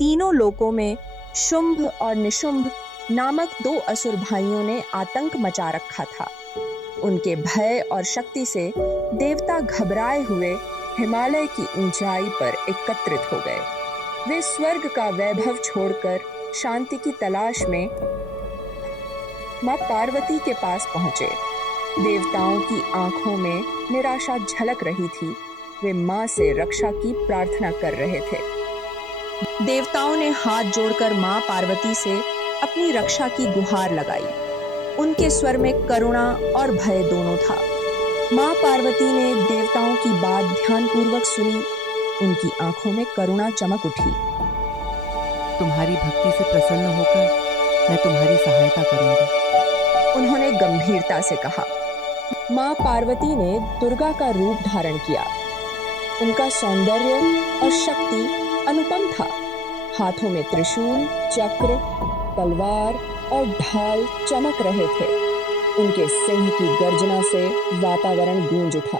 तीनों लोकों में शुंभ और निशुंभ नामक दो असुर भाइयों ने आतंक मचा रखा था। उनके भय और शक्ति से देवता घबराए हुए हिमालय की ऊंचाई पर एकत्रित हो गए। वे स्वर्ग का वैभव छोड़कर शांति की तलाश में मां पार्वती के पास पहुंचे। देवताओं की आंखों में निराशा झलक रही थी। वे मां से रक्षा की प्रार्थना कर रहे थे। देवताओं ने हाथ जोड़कर मां पार्वती से अपनी रक्षा की गुहार लगाई। उनके स्वर में करुणा और भय दोनों था। मां पार्वती ने देवताओं की बात ध्यानपूर्वक सुनी। उनकी आंखों में करुणा चमक उठी। तुम्हारी भक्ति से प्रसन्न होकर मैं तुम्हारी सहायता करूंगी, उन्होंने गंभीरता से कहा। मां पार्वती ने दुर्गा का रूप धारण किया। उनका सौंदर्य और शक्ति अनुपम था। हाथों में त्रिशूल, चक्र, तलवार और ढाल चमक रहे थे। उनके सिंह की गर्जना से वातावरण गूंज उठा।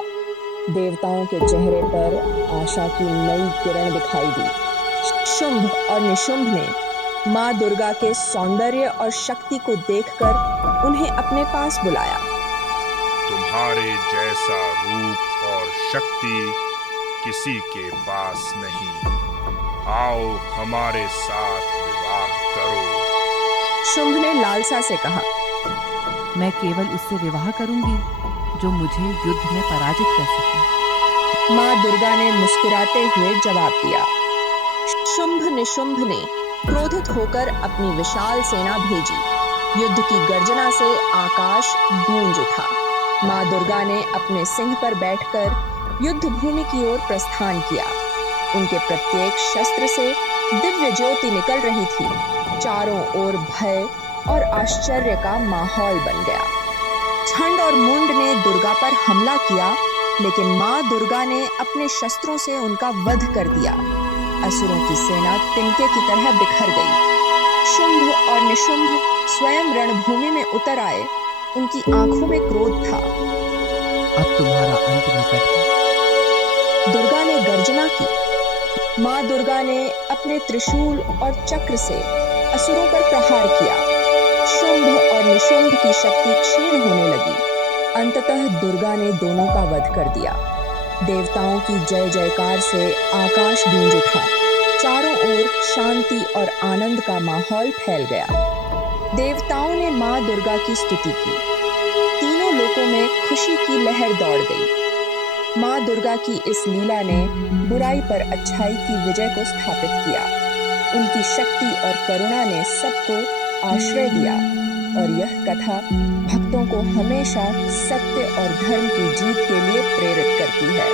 देवताओं के चेहरे पर आशा की नई किरण दिखाई दी। शुंभ और निशुंभ ने मां दुर्गा के सौंदर्य और शक्ति को देखकर उन्हें अपने पास बुलाया। तुम्हारे जैसा रूप और शक्ति किसी के पास नहीं। आओ हमारे साथ विवाह करो। शुंभ ने लालसा से कहा। मैं केवल उससे विवाह करूंगी जो मुझे युद्ध में पराजित कर सके। मां दुर्गा ने मुस्कुराते हुए जवाब दिया। शुंभ निशुंभ ने क्रोधित होकर अपनी विशाल सेना भेजी। युद्ध की गर्जना से आकाश गूंज उठा। मां दुर्गा ने अपने सिंह पर बैठकर युद्ध भूमि की ओर प्रस्थान किया। उनके प्रत्येक शस्त्र से दिव्य ज्योति निकल रही थी। चारों ओर भय और आश्चर्य का माहौल बन गया। छंड और मुंड ने दुर्गा पर हमला किया, लेकिन मां दुर्गा ने अपने शस्त्रों से उनका वध कर दिया। असुरों की सेना तिनके की तरह बिखर गई। शुंभ और निशुंभ स्वयं रणभूमि में उतर आए। उनकी आंखों में क्रोध था। अब तुम्हारा अंत निकट है। दुर्गा ने गर्जना की। मां दुर्गा ने अपने त्रिशूल और चक्र से असुरों पर प्रहार किया। शुंभ और निशुंभ की शक्ति क्षीण होने लगी। अंततः दुर्गा ने दोनों का वध कर दिया। देवताओं की जय जयकार से आकाश गूंज उठा। चारों ओर शांति और आनंद का माहौल फैल गया। देवताओं ने मां दुर्गा की स्तुति की। तीनों लोकों में खुशी की लहर दौड़ गई। मां दुर्गा की इस लीला ने बुराई पर अच्छाई की विजय को स्थापित किया। उनकी शक्ति और करुणा ने सबको आश्रय दिया और यह कथा भक्तों को हमेशा सत्य और धर्म की जीत के लिए प्रेरित करती है।